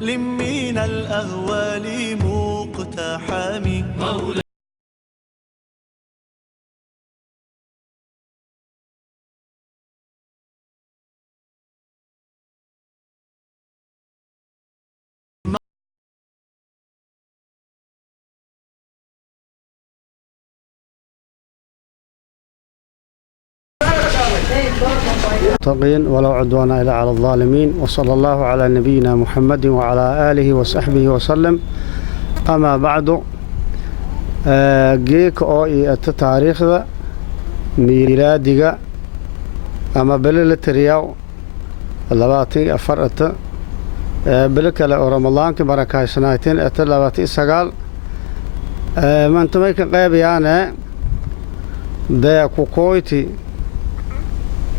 من الأهوال مقتحم مولاي المتقين ولا عدوان إلا على الظالمين وصلى الله على نبينا محمد وعلى آله وصحبه وسلم أما بعد جيك أو التاريخ ذا ميلادي أما بللترياو اللواتي أفرت بلك رمضان كبركة سنتين اللواتي سجال من تميك قابي أنا ده كوكويتي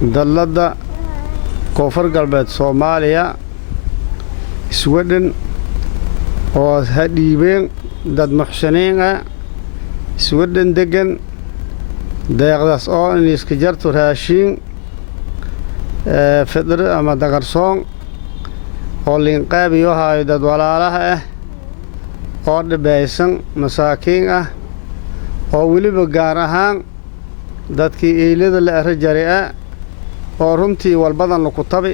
دلدا كوفر قلبت سوماليا سويدن وهديبين داد محسنين سويدن دقن داغداس او انيسك جرتو راشين فدر اما دقرسون oo liinqaabiyo hayo dad walaalaha ah oo dhibaysan masaakiin ah oo weliba gaar ahaan dadkii eelada la rajaray oo runtii walbadan lagu tabi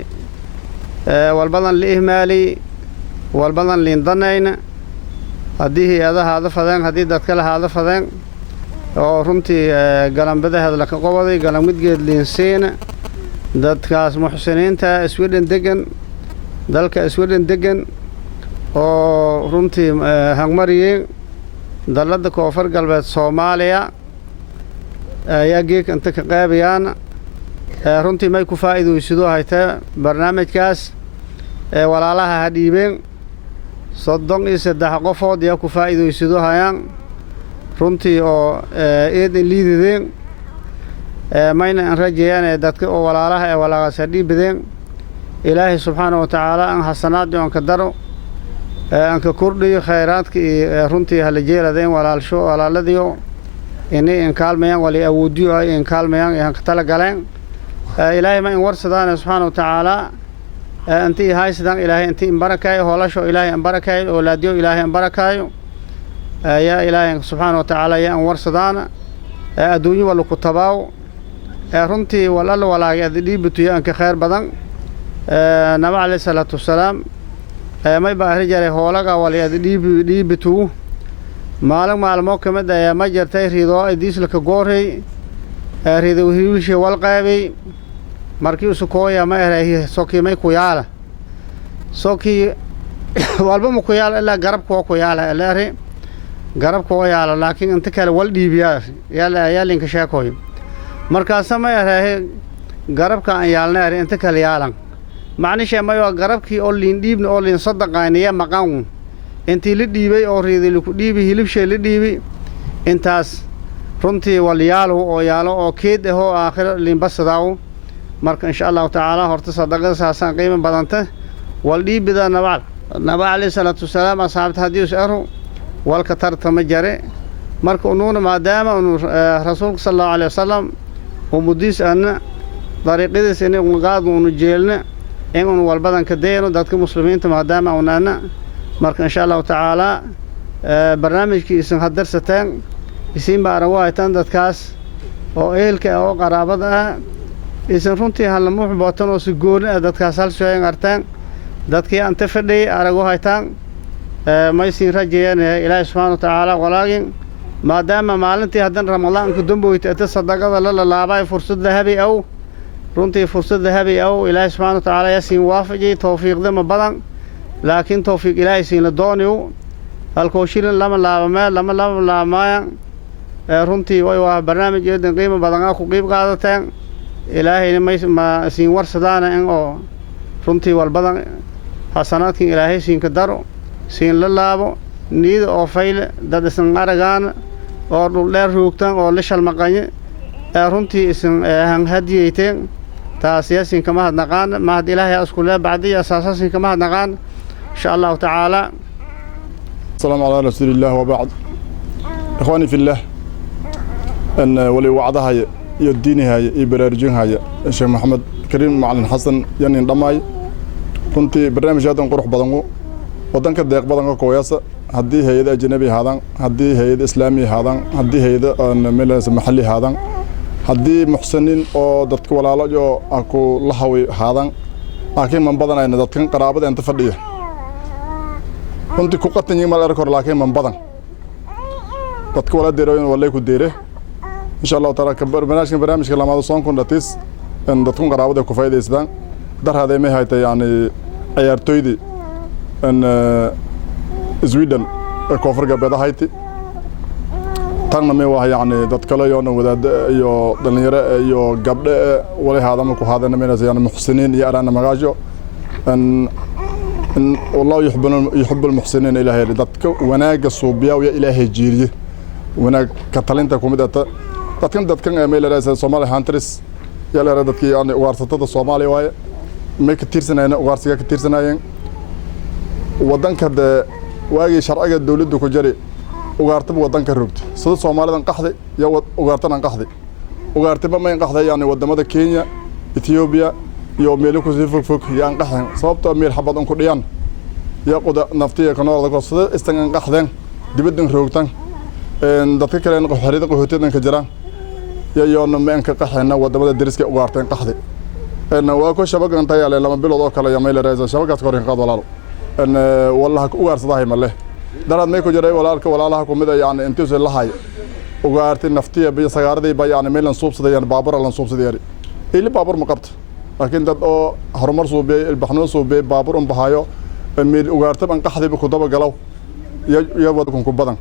walbadan la ihmaali walbadan liindanayna hadii hay'adaha fadaan hadii dadka la fadaan oo runtii galanbadaha la ka qowaday galan midgeed liinseena dadkaas muxsiniinta Sweden degan dalka Sweden degan oo runtii hangmariyeen dalada koonfur galbeed Soomaaliya ayaa geek inta ka qaabiyaan runtii may ku faa'iideysido hayta barnaamijkaas walaalaha hadhiibeen 33 qofood ayaa ku faa'iideysido hayaan runtii oo eedin liidideen mayna rajayaan dadka oo walaalaha walaalaas hadhiibeen إلهي سبحانه وتعالى أن حسنات يوم كدرو أن ككردي خيرات رنتي هالجيل ذين ولا الشو ولا الذيو إني إن كالميان ولي أوديو إن كالميان إن كتلا قلين إلهي ما إن ورثنا سبحانه وتعالى أنتي هاي سدان إلهي أنتي إن بركاي ولا شو إلهي إن بركاي أولاديو إلهي إن بركاي يا إلهي سبحانه وتعالى يا إن ورثنا أدوني ولا كتباو رنتي ولا يدي بتويا أنك خير بدن نبي عليه الصلاة والسلام ما يبقى رجال هولاga waliya dhiibitu maalmo kamid ah ma jirtay rido idis la ka gooray rido hiilshe wal qaybay markii uu kooya ma erahay sokii may ku yaala sokii walba ma ku yaala ila garabka ku yaala ilaari garabka ku yaala laakiin inta kale wal dhiibiyaa yaa linka sheekoy markaas ma erahay garabka aan yaalnaa inta kale yaalan macnisha ma yoo garabkii oo liin dhiibna oo liin sadaqaynaya maqan intii la dhiibay oo riidil ku dhiibi hilibshay la dhiibi intaas runtii waliyaalo oo yaalo oo keed ah oo aakhir liin basadaaw marka insha Allah taala horta sadaqada saasan qiimo badanta wal dhiibida nabaa alayhi salatu wasalaam asxaabta hadiis aru wal ka tartama jare marka unuuna maadaama rasuulka sallallahu alayhi wasallam oo mudis ana dariiqadiisa inuu qaado uu jeelna إن والبدن كدينو دتك مسلمين تمادام ونانا مرك إن شاء الله تعالى برنامج كيسن هدرستان يسين باروايتان دتكاس أو إيلك أو قرابة يسن رنتي هالموح بوتن وسجون دتكاس هالشوين أرتان دتكي أنت فدي أرجوهايتان ما يسين رجيان إلى سبحانه وتعالى ولكن ما دام مالنتي هدن رمضان كدوم بيتصدق لا لا باي فرصة ذهبي أو runtii fursad dahabi oo Ilaahay subhanahu wa ta'ala yasiin waafajay tawfiiqda ma badan laakiin tawfiiq Ilaahay siin la doonayo halkoo shilin lama laabama runtii waa barnaamij eedan qiimo badan ku qeyb qaadateen Ilaahay ma siin warsadaana in oo runtii wal badan xasanaadkii Ilaahay siin ka daro siin la laabo niid oo fayl dad isan aragaan oo dhul dheer roogtan oo la shalmaqay runtii isan han hadiyayteen تاسيسين كما هدنقان ما هد إلهي أسكولها بعدية أساسين كما هدنقان إن شاء الله تعالى. السلام على رسول الله وبعد. إخواني في الله أن ولي وعدها يدينها يبررجينها الشيخ محمد كريم معلن حسن يعني انضماي كنت برنامج هذا نقرح بدنو waddanka deeq badan ka kooyasa haddii hay-ada ajnabi ahaadaan haddii hay-ada islaami ahaadaan haddii hay-ada meelahaas maxalli ahaadaan haddii muxsiniin oo dadka walaalo oo aku la hawi ahaadaan laakiin man badanayna dadkan qaraabada inta fadhiya runtii ku qatan yihiin mal arkor laakiin man badan dadka wala deeroyn walay ku deere insha Allah taala barnaamijka lamaada soon kun dhatis in dadkan qaraabada ku faa'iideystaan darhaday ma haytay yani ciyaartoydii in Sweden koonfur galbeed hayti tanna ma waa yani dad kale oo wadaad iyo dhalinyaro iyo gabdho wali haadama ku haadana meena yani muxsiniin iyo arana magaajo in والله يحب المحسنين إلهي dadka wanaaga suubiya iyo Ilaahay jiiriye wanaag ka talinta kumidata dadkan meelaha Soomaaliya Hunters yala dadkii aan ugaarsatada Soomaaliya waaye ma ka tirsanayna ugaarsiga ka tirsanayeen wadanka waagi sharciga dawladdu ku jari ugaartaba wadanka rugta sida Soomaalidan qaxday iyo ugaartanan qaxday ugaartaba ma qaxday yani wadamada Kenya Ethiopia iyo meelo ku sii fog yaan qaxan sababtoo meel xabad ku dhiyaan ya qoda naftiya ka noolada ko sida istangan qaxdeen dibaddan roogtan dadka kale in xiriirada qaxootidan ka jiraan yoona ma ka qaxayna wadamada dariska ugaarteen qaxday waa ko shabagan tayaale lama bilood oo kale yamay la raaysan shabagaas korin qaad walaalo wallahi ugaarsadahay male daraad may ku jiray walaalaha ku mid yani intii soo lahay ugaartay naftiya bi sagaaradii ba yani meelan suubsadayaan baabur lan suubsadayay ili baabur ma qabto laakiin dad oo horumar soo beey ilbaxnimo soo beey baabur bahayo meel ugaartab an qaxday ku daba galaw ya wadku ku badan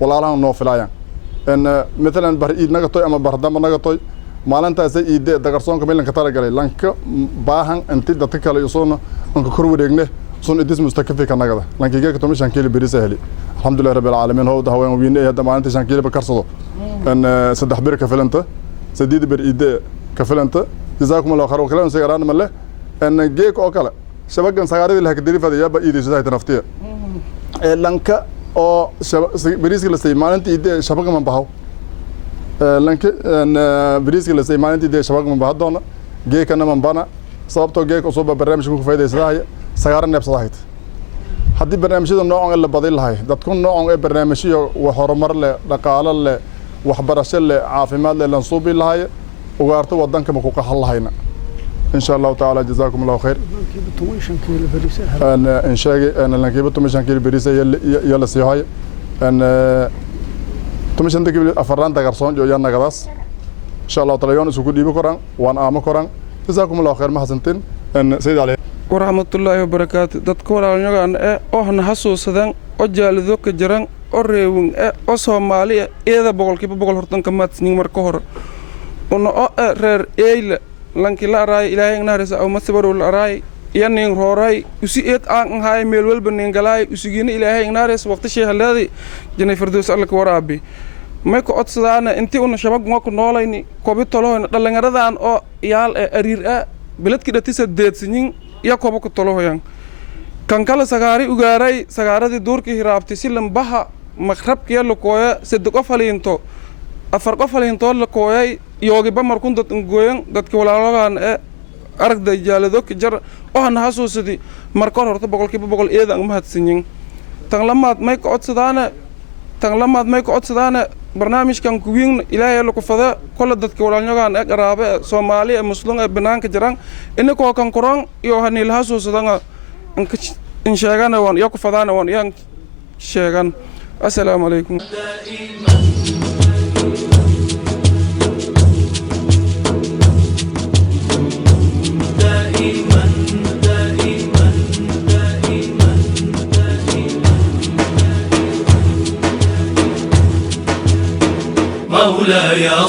walaalahan noo filayaan in midalan bar iid naga toy ama bardama naga toy maalintaas iid dagarsoonka meelan ka tala galay lanka baahan intii dadka kale isoo anka kor wareegne sun idis mustakafi ka nagada lankiga ka tomishan kili berisa heli alxamdulillah rabbil alamin hawda haween wiina hada maalinta shan kili ba karsado in saddex bir ka filanta saddeed bir iid ka filanta جزاكم الله خير وكلام سيران مله ان جيك او كلا شبكن سغاريد لها كدري فدي يابا ايدي سداي تنفتيه لانكا او بريسك لسي مالنتي ايدي شبكه من باهو لانكا ان بريسك لسي مالنتي ايدي شبكه من باهدونا جيك انا من بانا sababtoo geek usoo barnaamij ku faa'iideysaday sagaar neebsadayd hadii barnaamijyada noocan la badin lahay dadku noocan ee barnaamijyo wax horumar leh dhaqaale leh waxbarasho leh caafimaad leh lan suubi lahay ugaarto wadanka ma ku qaxal lahayna in sha Allah taala jazakum Allah khair ana in shaagi ana lankiiba 15 kilo bariis yalla siihay ana 15 kilo afaran dagarsoon iyo yanagadaas in sha Allah taala yoon isku dhiibi koraan waan aamo koraan jazakum Allah khair ma hasantin an sayid ali warahmatullahi wabarakatuh dadka walaalnyagan oo hana xasuusadan oo jaalido ka jiran oo reewin oo Soomaaliya eeda boqolkiiba boqol hortan ka maadsnin marka hore ono reer eyle lanki la raay ilaahay naarisa aw masbaru la raay yanin rooray usi eed aan hay meel walba nin galay usigina ilaahay naaris waqti sheehaladi janay fardoos alla ka waraabi may ko odsadana intii una shabag ma ku noolayni koobi toloon dhalinyaradan oo yaal ariir beledki dhatisa deedsin ya koobo ku toloyan kan kala sagaari ugaaray sagaaradii duurkii hiraabtay si lambaha maqrabkiya la kooya saddeq qof halinto afar qof halinto la kooyay yoogi ba markun dad gooyan dadka walaalahan aragda jaalado ka jar oo hana xasuusadi marka horta boqolkiiba boqol eedan ma hadsanyin tan lamaad may ka codsadaana barnaamijkan kuwiin ilaahay la ku fada kala dadka walaalnyagan qaraabe Soomaaliya muslim banaanka jiran inakoo kan Quraan iyo hani la xasuusadana in sheegana waan iyo ku fadaana waan yan sheegan assalaamu alaykum مولاي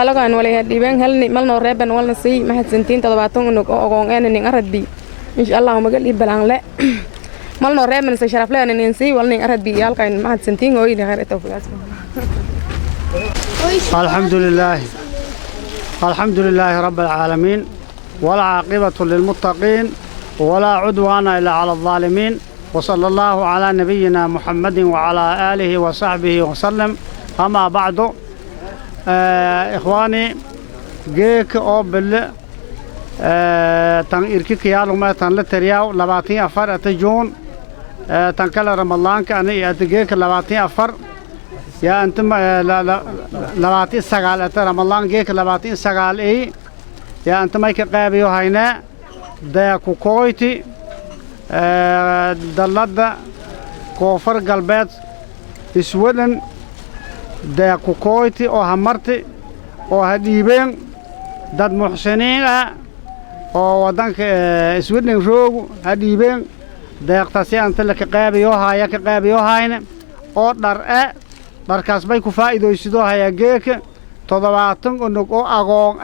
walaalagaan walay dhiibeen helni malno reeban walna sii mahadsantiin 70 unug oo ogoon nin aradbi insha Allah magal ibalan le malno reeban sa sharaf leen nin sii walnin aradbi yaalkaan mahadsantiin oo ilaahay khayr tawfiiq الحمد لله رب العالمين والعاقبة للمتقين ولا عدوان إلا على الظالمين وصلى الله على نبينا محمد وعلى آله وصحبه وسلم أما بعد إخواني جيك أو بال تن إركيك يالو ما تن لترياو لباتين أفر أتجون تنكلا رمضان كأن يأتجيك لباتين أفر يا أنتم لباتين سجال أتى رمضان جيك لباتين سجال إيه يا أنتم أيك قابيو هينا ده كوكويتي دلاد كوفر قلبات إسودن ده كوكويتي أو همرتي أو هديبين داد محسنين أو ودنك إسودن روج هديبين ده اقتصي أنت لك قابيو هاي كقابيو هينا أو درء markaas bay ku faa'iideysido hayageeka 70 unug oo aqoon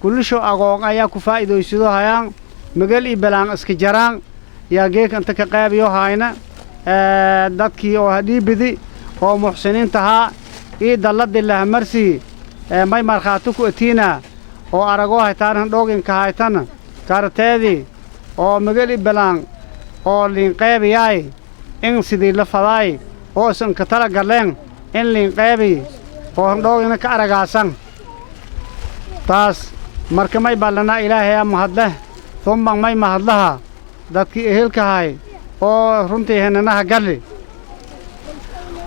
kulisho aqoon ayaa ku faa'iideysido hayaan magal ibalan iska jaraan yaa geeka inta ka qeybiyo hayna dadkii oo hadibidi oo muxsiniinta ha dalad ilaahay marsi may marxaatu ku atiina oo arago haytaan dhoogin ka haytan karteedi oo magal ibalan oo lin qeybiyay in sidii la faday oo san ka tala galeen in liin qeybi oo handhoogina ka aragaasan taas marka may ballana ilaahay mahadleh thumma may mahadlaha dadkii ehelkahay oo runtii henanaha galli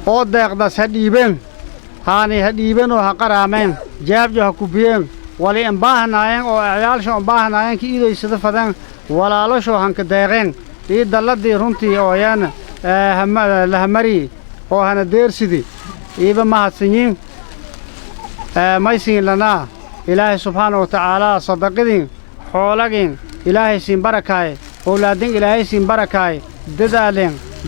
oo deeqdas hadhiibeen haani hadhiibeen oo ha qaraameen jaabjo ha kubiyeen wali in baahnaayeen oo ciyaalsho baahnaayeen ki iidaysada fadeen walaalasho hanka deeqeen dalladii runtii oo yaan lahamari oo hana deersidi إذا ما هتسنين ما يسين لنا إلهي سبحانه وتعالى صدقين حولين إلهي سين بركاي أولادين إلهي سين بركاي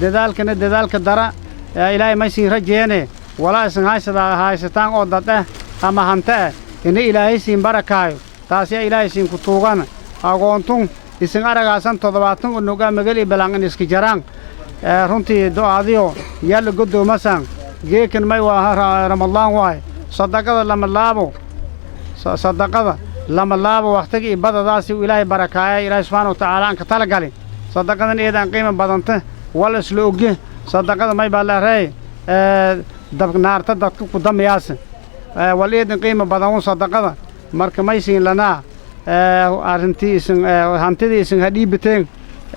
ددال كنا ددال كدرا إلهي ما يسين رجيني ولا يسين هاي ستان أو دته أما هنته إن إلهي سين بركاي تاسيا إلهي سين كتوغان أقونتون يسين أرجعسان تضبطون النوجا مجلي بلانغن إسكجران رنتي دعاديو يلا قدو مسان جيكن ما يوها رمضان واي صدقة لما لابو وقتك إبادة داسي وإلهي بركاية إلهي سبحانه وتعالى أنك تلقالي صدقة إيدان قيمة بدنته ولا سلوكه صدقة ما يبالله رأي دب نار تدك قدام ياسن والإيدان قيمة بدنون صدقة مرك ما يسين لنا أرنتي إسن هانتي إسن هديبتين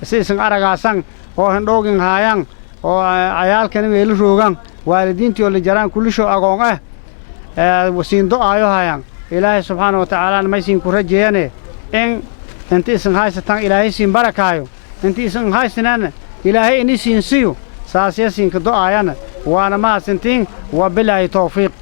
سيسن أرغاسان وهندوغن هايان وعيال كانوا يلوشوغان والدينتي اللي جران كل شيء أقوله وسين دعاء يهايان إلهي سبحانه وتعالى ما يسين كرجيانه إن أنت إسن هاي ستان إلهي سين بركايو أنت إسن هاي سنان إلهي إني سين سيو ساسيا سين كدعاء وأنا ما سنتين وبالله توفيق